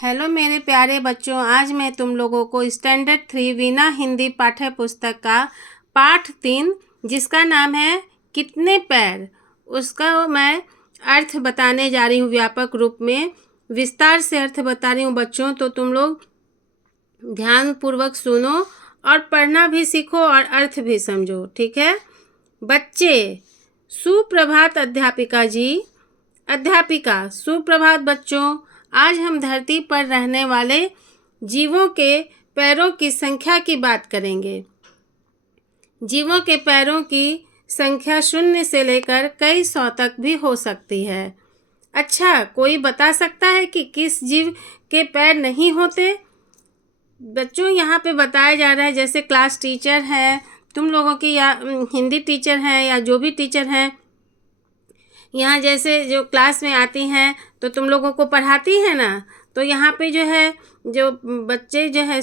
Hello मेरे प्यारे बच्चों, आज मैं तुम लोगों को स्टैंडर्ड 3 वीना हिंदी पाठ्य पुस्तक का पाठ 3 जिसका नाम है कितने पैर, उसका मैं अर्थ बताने जा रही हूँ। व्यापक रूप में विस्तार से अर्थ बता रही हूँ बच्चों, तो तुम लोग ध्यान पूर्वक सुनो और पढ़ना भी सीखो और अर्थ भी समझो, ठीक है बच्चे। सुप्रभात अध्यापिका जी। अध्यापिका सुप्रभात बच्चों, आज हम धरती पर रहने वाले जीवों के पैरों की संख्या की बात करेंगे। जीवों के पैरों की संख्या 0 से लेकर कई 100 तक भी हो सकती है। अच्छा, कोई बता सकता है कि किस जीव के पैर नहीं होते? बच्चों यहाँ पे बताया जा रहा है, जैसे क्लास टीचर है तुम लोगों की, या हिंदी टीचर हैं, या जो भी टीचर हैं यहाँ, जैसे जो क्लास में आती हैं तो तुम लोगों को पढ़ाती है ना, तो यहाँ पे जो है जो बच्चे जो है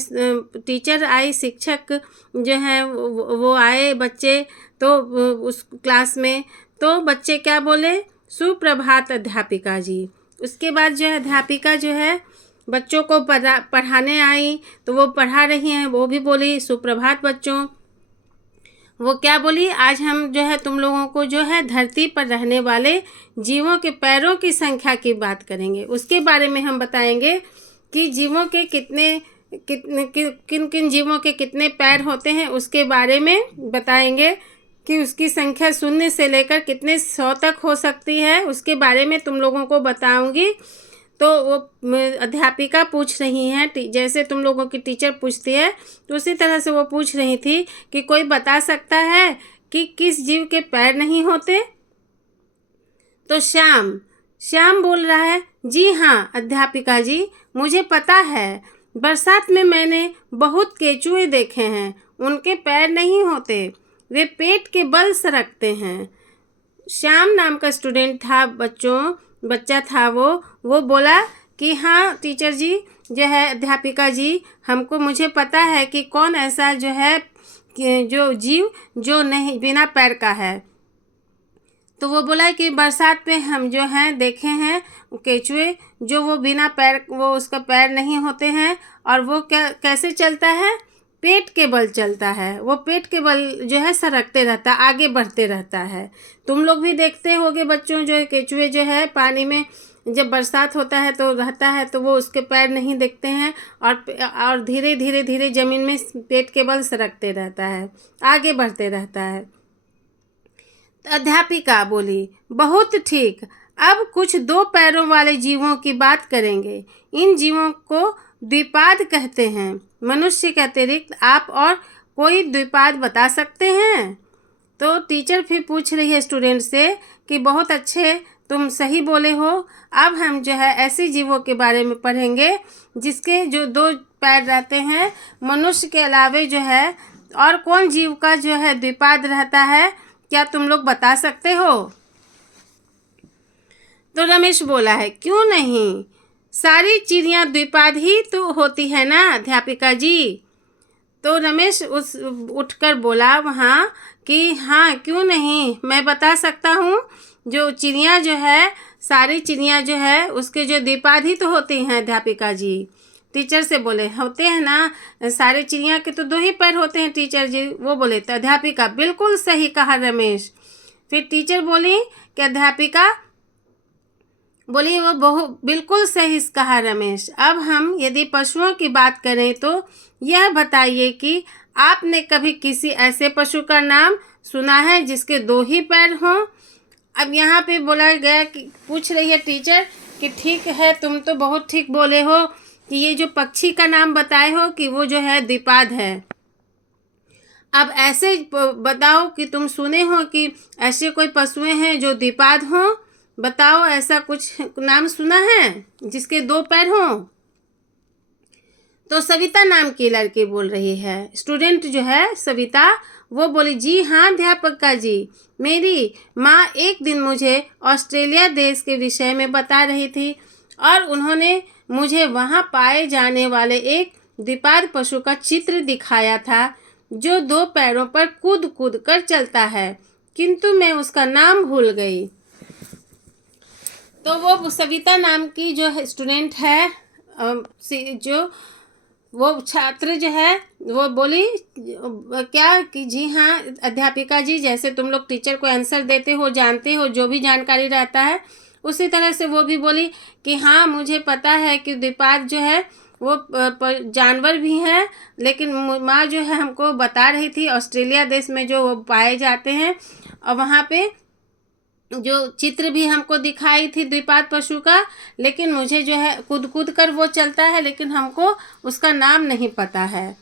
टीचर आई, शिक्षक जो है वो आए बच्चे, तो उस क्लास में तो बच्चे क्या बोले? सुप्रभात अध्यापिका जी। उसके बाद जो है अध्यापिका जो है बच्चों को पढ़ाने आई, तो वो पढ़ा रही हैं, वो भी बोली सुप्रभात बच्चों। वो क्या बोली? आज हम जो है तुम लोगों को जो है धरती पर रहने वाले जीवों के पैरों की संख्या की बात करेंगे। उसके बारे में हम बताएंगे कि जीवों के किन किन जीवों के कितने पैर होते हैं, उसके बारे में बताएंगे कि उसकी संख्या 0 से लेकर कितने 100 तक हो सकती है, उसके बारे में तुम लोगों को बताऊंगी। तो वो अध्यापिका पूछ रही हैं, जैसे तुम लोगों की टीचर पूछती है तो उसी तरह से वो पूछ रही थी कि कोई बता सकता है कि किस जीव के पैर नहीं होते? तो श्याम बोल रहा है, जी हाँ अध्यापिका जी, मुझे पता है। बरसात में मैंने बहुत केचुए देखे हैं, उनके पैर नहीं होते, वे पेट के बल सरकते हैं। श्याम नाम का स्टूडेंट था बच्चा था वो बोला कि हाँ टीचर जी, जो है अध्यापिका जी, मुझे पता है कि कौन ऐसा जो है जो जीव जो नहीं बिना पैर का है। तो वो बोला कि बरसात पे हम जो हैं देखे हैं केचुए, जो वो बिना पैर, वो उसका पैर नहीं होते हैं, और वो कैसे चलता है? पेट के बल चलता है। वो पेट के बल जो है सरकते रहता है, आगे बढ़ते रहता है। तुम लोग भी देखते होगे बच्चों, जो केचुए जो है पानी में जब बरसात होता है तो रहता है, तो वो उसके पैर नहीं दिखते हैं, और धीरे धीरे धीरे ज़मीन में पेट के बल सरकते रहता है, आगे बढ़ते रहता है। अध्यापिका बोली, बहुत ठीक, अब कुछ 2 पैरों वाले जीवों की बात करेंगे। इन जीवों को द्विपाद कहते हैं। मनुष्य के अतिरिक्त आप और कोई द्विपाद बता सकते हैं? तो टीचर फिर पूछ रही है स्टूडेंट से कि बहुत अच्छे, तुम सही बोले हो। अब हम जो है ऐसे जीवों के बारे में पढ़ेंगे जिसके जो 2 पैर रहते हैं। मनुष्य के अलावे जो है और कौन जीव का जो है द्विपाद रहता है, क्या तुम लोग बता सकते हो? तो रमेश बोला है, क्यों नहीं, सारी चिड़ियाँ द्विपाद ही तो होती है ना अध्यापिका जी। तो रमेश उठकर बोला वहाँ कि हाँ क्यों नहीं, मैं बता सकता हूँ। जो चिड़िया जो है, सारी चिड़िया जो है उसके जो द्विपाद ही तो होती हैं अध्यापिका जी। टीचर से बोले, होते हैं ना, सारे चिड़िया के तो 2 ही पैर होते हैं टीचर जी। वो बोले, तो अध्यापिका बिल्कुल सही कहा रमेश। फिर टीचर बोली कि अध्यापिका बोली, वो बिल्कुल सही कहा रमेश। अब हम यदि पशुओं की बात करें तो यह बताइए कि आपने कभी किसी ऐसे पशु का नाम सुना है जिसके 2 ही पैर हों? अब यहाँ पे बोला गया कि पूछ रही है टीचर कि ठीक है, तुम तो बहुत ठीक बोले हो कि ये जो पक्षी का नाम बताए हो कि वो जो है द्विपाद है। अब ऐसे बताओ कि तुम सुने हो कि ऐसे कोई पशुएं हैं जो द्विपाद हों? बताओ, ऐसा कुछ नाम सुना है जिसके 2 पैर हों? तो सविता नाम की लड़की बोल रही है, स्टूडेंट जो है सविता, वो बोली, जी हाँ अध्यापिका जी, मेरी माँ एक दिन मुझे ऑस्ट्रेलिया देश के विषय में बता रही थी, और उन्होंने मुझे वहाँ पाए जाने वाले एक द्विपाद पशु का चित्र दिखाया था जो 2 पैरों पर कूद कूद कर चलता है, किंतु मैं उसका नाम भूल गई। तो वो सविता नाम की जो स्टूडेंट है जो वो छात्र जो है वो बोली क्या कि जी हाँ अध्यापिका जी, जैसे तुम लोग टीचर को आंसर देते हो, जानते हो जो भी जानकारी रहता है, उसी तरह से वो भी बोली कि हाँ मुझे पता है कि द्विपाद जो है वो जानवर भी हैं, लेकिन माँ जो है हमको बता रही थी ऑस्ट्रेलिया देश में जो वो पाए जाते हैं, और वहाँ पे जो चित्र भी हमको दिखाई थी द्विपाद पशु का, लेकिन मुझे जो है कूद कूद कर वो चलता है, लेकिन हमको उसका नाम नहीं पता है।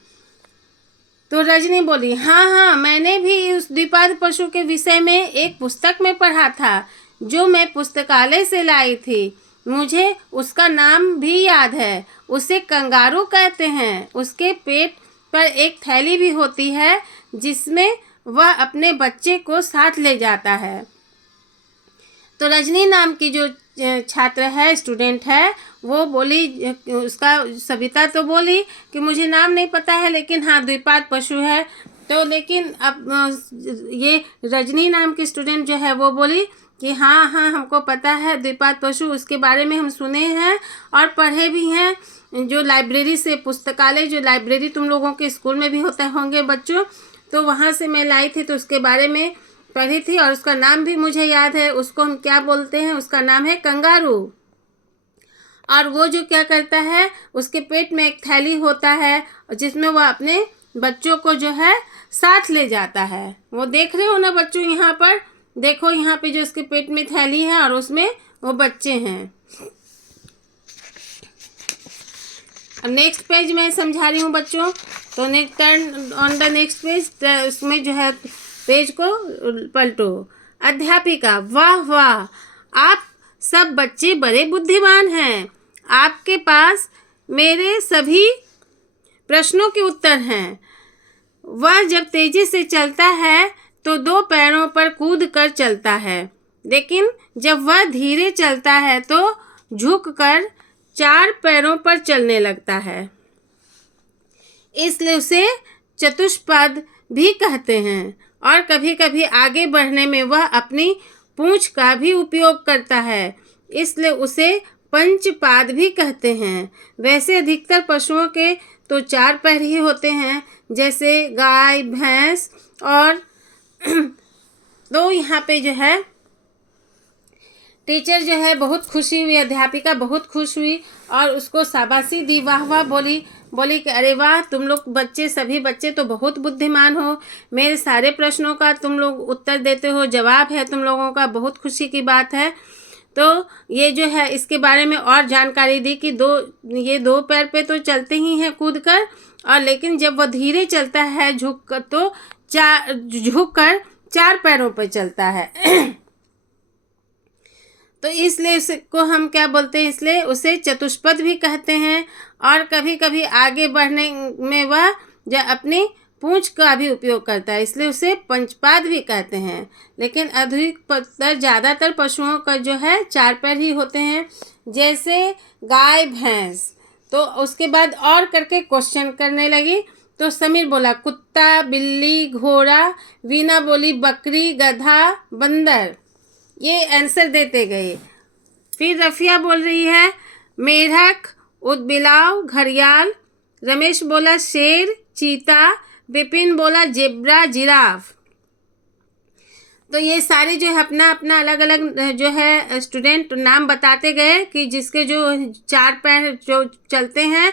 तो रजनी बोली हाँ हाँ, मैंने भी उस द्विपाद पशु के विषय में एक पुस्तक में पढ़ा था जो मैं पुस्तकालय से लाई थी। मुझे उसका नाम भी याद है, उसे कंगारू कहते हैं। उसके पेट पर एक थैली भी होती है जिसमें वह अपने बच्चे को साथ ले जाता है। तो रजनी नाम की जो छात्र है, स्टूडेंट है, वो बोली, उसका सविता तो बोली कि मुझे नाम नहीं पता है, लेकिन हाँ द्विपाद पशु है। तो लेकिन अब ये रजनी नाम की स्टूडेंट जो है वो बोली कि हाँ हाँ हमको पता है द्विपाद पशु, उसके बारे में हम सुने हैं और पढ़े भी हैं। जो लाइब्रेरी से, पुस्तकालय जो लाइब्रेरी तुम लोगों के स्कूल में भी होते होंगे बच्चों, तो वहाँ से मैं लाई थी, तो उसके बारे में पढ़ी थी और उसका नाम भी मुझे याद है। उसको हम क्या बोलते हैं, उसका नाम है कंगारू। और वो जो क्या करता है, उसके पेट में एक थैली होता है जिसमें वह अपने बच्चों को जो है साथ ले जाता है। वो देख रहे हो ना बच्चों, यहाँ पर देखो, यहाँ पे जो उसके पेट में थैली है और उसमें वो बच्चे हैं। अब नेक्स्ट पेज मैं समझा रही हूँ बच्चों, तो next turn on the next page, उसमें जो है पेज को पलटो। अध्यापिका वाह वाह, आप सब बच्चे बड़े बुद्धिमान हैं, आपके पास मेरे सभी प्रश्नों के उत्तर हैं। वह जब तेजी से चलता है तो 2 पैरों पर कूद कर चलता है, लेकिन जब वह धीरे चलता है तो झुक कर 4 पैरों पर चलने लगता है, इसलिए उसे चतुष्पद भी कहते हैं। और कभी कभी आगे बढ़ने में वह अपनी पूंछ का भी उपयोग करता है, इसलिए उसे पंचपाद भी कहते हैं। वैसे अधिकतर पशुओं के तो 4 पैर ही होते हैं, जैसे गाय, भैंस और तो यहाँ पे जो है टीचर जो है बहुत खुशी हुई, अध्यापिका बहुत खुश हुई और उसको शाबाशी दी, वाह वाह बोली कि अरे वाह, तुम लोग बच्चे, सभी बच्चे तो बहुत बुद्धिमान हो, मेरे सारे प्रश्नों का तुम लोग उत्तर देते हो, जवाब है तुम लोगों का, बहुत खुशी की बात है। तो ये जो है इसके बारे में और जानकारी दी कि ये 2 पैर पे तो चलते ही हैं कूद कर, और लेकिन जब वह धीरे चलता है झुक कर तो 4 पैरों पर चलता है। तो इसलिए इसको हम क्या बोलते हैं, इसलिए उसे चतुष्पद भी कहते हैं। और कभी कभी आगे बढ़ने में वह जो अपनी पूंछ का भी उपयोग करता है, इसलिए उसे पंचपाद भी कहते हैं। लेकिन अधिकतर ज़्यादातर पशुओं का जो है 4 पैर ही होते हैं, जैसे गाय, भैंस। तो उसके बाद और करके क्वेश्चन करने लगी। तो समीर बोला कुत्ता, बिल्ली, घोड़ा, वीना बोली बकरी, गधा, बंदर, ये आंसर देते गए। फिर रफ़िया बोल रही है मेढक, ऊदबिलाव, घड़ियाल। रमेश बोला शेर, चीता। विपिन बोला जेब्रा, जिराफ। तो ये सारे जो है अपना अपना अलग अलग जो है स्टूडेंट नाम बताते गए कि जिसके जो 4 पैर जो चलते हैं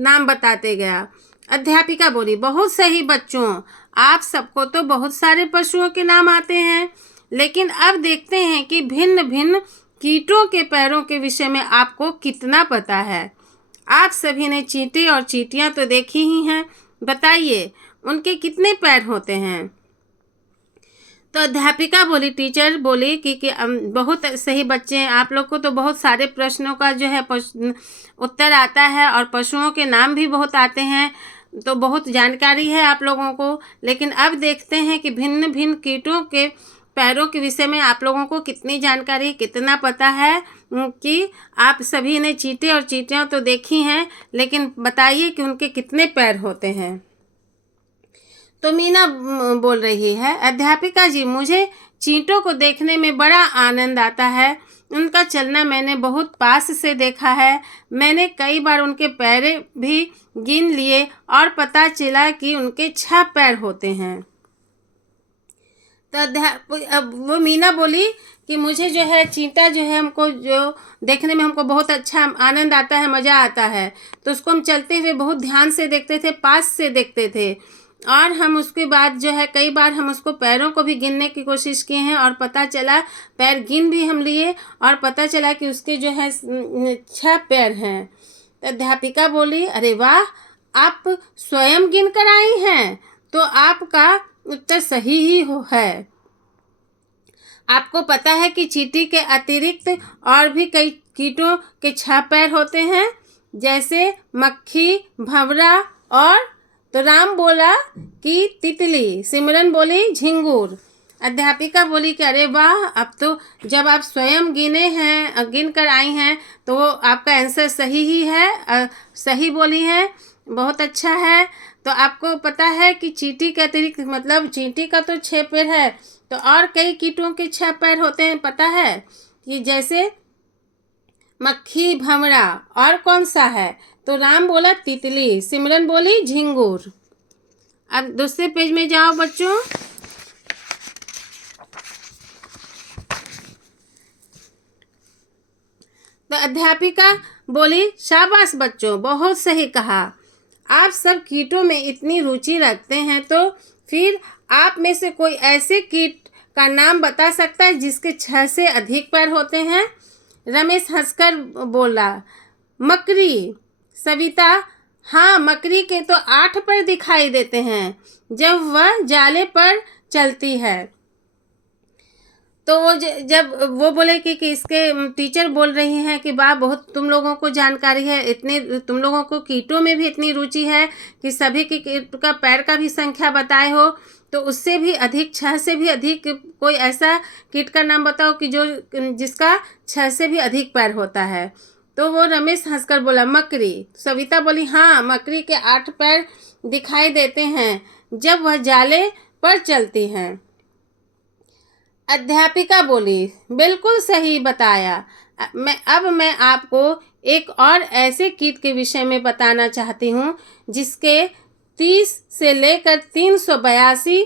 नाम बताते गया। अध्यापिका बोली बहुत सही बच्चों, आप सबको तो बहुत सारे पशुओं के नाम आते हैं, लेकिन अब देखते हैं कि भिन्न भिन्न कीटों के पैरों के विषय में आपको कितना पता है। आप सभी ने चींटी और चींटियां तो देखी ही हैं, बताइए उनके कितने पैर होते हैं। तो अध्यापिका बोली, टीचर बोली कि बहुत सही बच्चे हैं, आप लोग को तो बहुत सारे प्रश्नों का जो है उत्तर आता है और पशुओं के नाम भी बहुत आते हैं, तो बहुत जानकारी है आप लोगों को। लेकिन अब देखते हैं कि भिन्न भिन्न कीटों के पैरों के विषय में आप लोगों को कितनी जानकारी, कितना पता है कि आप सभी ने चींटे और चींटियां तो देखी हैं, लेकिन बताइए कि उनके कितने पैर होते हैं। तो मीना बोल रही है अध्यापिका जी, मुझे चींटों को देखने में बड़ा आनंद आता है, उनका चलना मैंने बहुत पास से देखा है। मैंने कई बार उनके पैर भी गिन लिए और पता चला कि उनके 6 पैर होते हैं। तो अब वो मीना बोली कि मुझे जो है चींटा जो है हमको जो देखने में हमको बहुत अच्छा आनंद आता है, मज़ा आता है। तो उसको हम चलते हुए बहुत ध्यान से देखते थे, पास से देखते थे। और हम उसके बाद जो है कई बार हम उसको पैरों को भी गिनने की कोशिश किए हैं और पता चला, पैर गिन भी हम लिए और पता चला कि उसके जो है 6 पैर हैं। तो अध्यापिका बोली, अरे वाह, आप स्वयं गिन कर आई हैं, तो आपका उत्तर सही ही है। आपको पता है कि चींटी के अतिरिक्त और भी कई कीटों के 6 पैर होते हैं, जैसे मक्खी, भंवरा और। तो राम बोला कि तितली, सिमरन बोली झिंगुर। अध्यापिका बोली कि अरे वाह, अब तो जब आप स्वयं गिने हैं, गिन कर आई हैं, तो वो आपका आंसर सही ही है, सही बोली है, बहुत अच्छा है। तो आपको पता है कि चींटी के अतिरिक्त, मतलब चींटी का तो 6 पैर है, तो और कई कीटों के 6 पैर होते हैं, पता है कि जैसे मक्खी, भंवरा, और कौन सा है? तो राम बोला तितली, सिमरन बोली झिंगुर। अब दूसरे पेज में जाओ बच्चों। तो अध्यापिका बोली, शाबाश बच्चों, बहुत सही कहा। आप सब कीटों में इतनी रुचि रखते हैं, तो फिर आप में से कोई ऐसे कीट का नाम बता सकता है जिसके 6 से अधिक पैर होते हैं? रमेश हंसकर बोला, मकड़ी। सविता, हाँ, मकड़ी के तो 8 पैर दिखाई देते हैं जब वह जाले पर चलती है। तो वो जब वो बोले कि इसके टीचर बोल रही हैं कि वाह, बहुत तुम लोगों को जानकारी है, इतने तुम लोगों को कीटों में भी इतनी रुचि है कि सभी की कीट का पैर का भी संख्या बताए हो, तो उससे भी अधिक, 6 से भी अधिक कोई ऐसा कीट का नाम बताओ कि जो जिसका 6 से भी अधिक पैर होता है। तो वो रमेश हंसकर बोला, मकड़ी। सविता बोली, हाँ, मकड़ी के 8 पैर दिखाई देते हैं जब वह जाले पर चलती हैं। अध्यापिका बोली, बिल्कुल सही बताया। अब मैं आपको एक और ऐसे कीट के विषय में बताना चाहती हूँ जिसके 30 से लेकर 382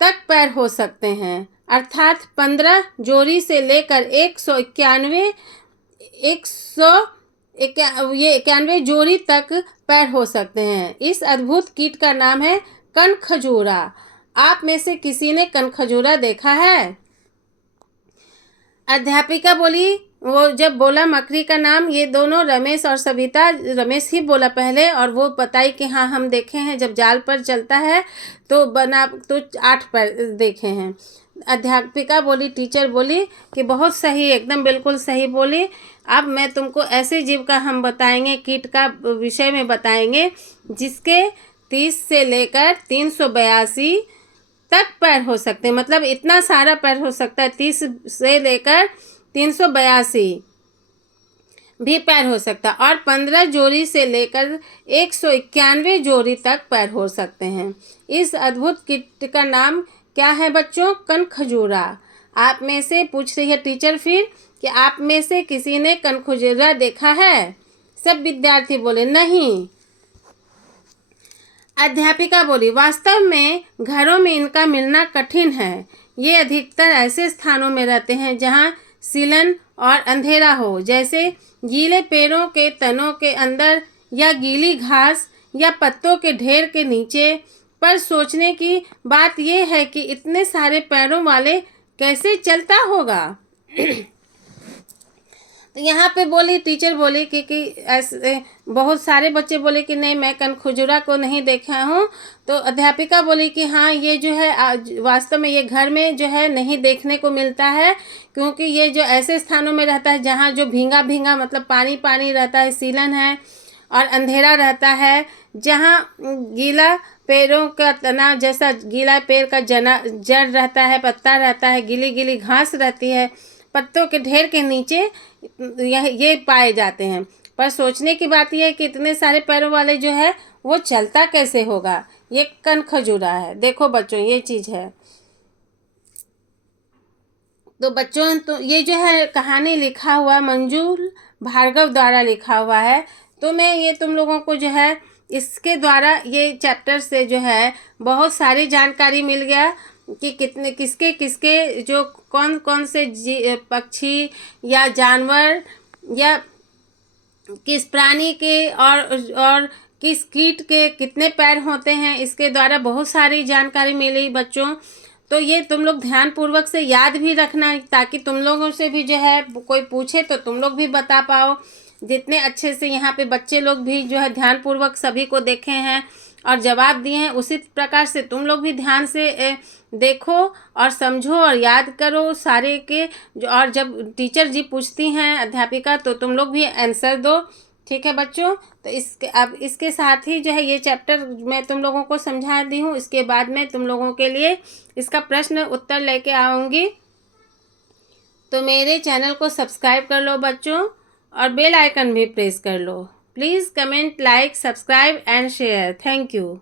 तक पैर हो सकते हैं, अर्थात 15 जोड़ी से लेकर 191 जोड़ी तक पैर हो सकते हैं। इस अद्भुत कीट का नाम है कनखजूरा। आप में से किसी ने कनखजूरा देखा है? अध्यापिका बोली, वो जब बोला मकड़ी का नाम, ये दोनों रमेश और सविता, रमेश ही बोला पहले और वो बताई कि हाँ, हम देखे हैं, जब जाल पर चलता है तो 8 पैर देखे हैं। अध्यापिका बोली, टीचर बोली कि बहुत सही, एकदम बिल्कुल सही बोली। अब मैं तुमको ऐसे जीव का हम बताएंगे, कीट का विषय में बताएंगे जिसके 30 से लेकर 382 तक पैर हो सकते हैं, मतलब इतना सारा पैर हो सकता है, 30 से लेकर 382 भी पैर हो सकता है, और 15 जोड़ी से लेकर 191 जोड़ी तक पैर हो सकते हैं। इस अद्भुत कीट का नाम क्या है बच्चों? कनखजूरा। आप में से पूछ रही है टीचर फिर कि आप में से किसी ने कनखजूरा देखा है? सब विद्यार्थी बोले नहीं। अध्यापिका बोली, वास्तव में घरों में इनका मिलना कठिन है। ये अधिकतर ऐसे स्थानों में रहते हैं जहाँ सीलन और अंधेरा हो, जैसे गीले पेड़ों के तनों के अंदर या गीली घास या पत्तों के ढेर के नीचे। पर सोचने की बात यह है कि इतने सारे पैरों वाले कैसे चलता होगा? यहाँ पे बोली, टीचर बोली कि ऐसे बहुत सारे बच्चे बोले कि नहीं, मैं कनखजूरा को नहीं देखा हूँ। तो अध्यापिका बोली कि हाँ, ये जो है वास्तव में ये घर में जो है नहीं देखने को मिलता है, क्योंकि ये जो ऐसे स्थानों में रहता है जहाँ जो भींगा भींगा, मतलब पानी पानी रहता है, सीलन है और अंधेरा रहता है, जहाँ गीला पेड़ों का तना जैसा गीला पेड़ का जड़ रहता है, पत्ता रहता है, गीली गीली घास रहती है, पत्तों के ढेर के नीचे ये पाए जाते हैं। पर सोचने की बात यह है कि इतने सारे पैरों वाले जो है वो चलता कैसे होगा? ये कनखजूरा है। देखो बच्चों, ये चीज़ है। तो बच्चों, तो ये जो है कहानी लिखा हुआ मंजूल भार्गव द्वारा लिखा हुआ है। तो मैं ये तुम लोगों को जो है इसके द्वारा ये चैप्टर से जो है बहुत सारी जानकारी मिल गया कि कितने किसके किसके जो कौन कौन से पक्षी या जानवर या किस प्राणी के और किस कीट के कितने पैर होते हैं, इसके द्वारा बहुत सारी जानकारी मिली बच्चों। तो ये तुम लोग ध्यानपूर्वक से याद भी रखना, ताकि तुम लोगों से भी जो है कोई पूछे तो तुम लोग भी बता पाओ। जितने अच्छे से यहाँ पे बच्चे लोग भी जो है ध्यानपूर्वक सभी को देखे हैं और जवाब दिए हैं, उसी प्रकार से तुम लोग भी ध्यान से देखो और समझो और याद करो सारे के और जब टीचर जी पूछती हैं अध्यापिका तो तुम लोग भी आंसर दो। ठीक है बच्चों, तो इसके साथ ही जो है ये चैप्टर मैं तुम लोगों को समझा दी हूँ। इसके बाद में तुम लोगों के लिए इसका प्रश्न उत्तर लेके आऊँगी। तो मेरे चैनल को सब्सक्राइब कर लो बच्चों और बेल आइकन भी प्रेस कर लो। Please comment, like, subscribe and share. Thank you.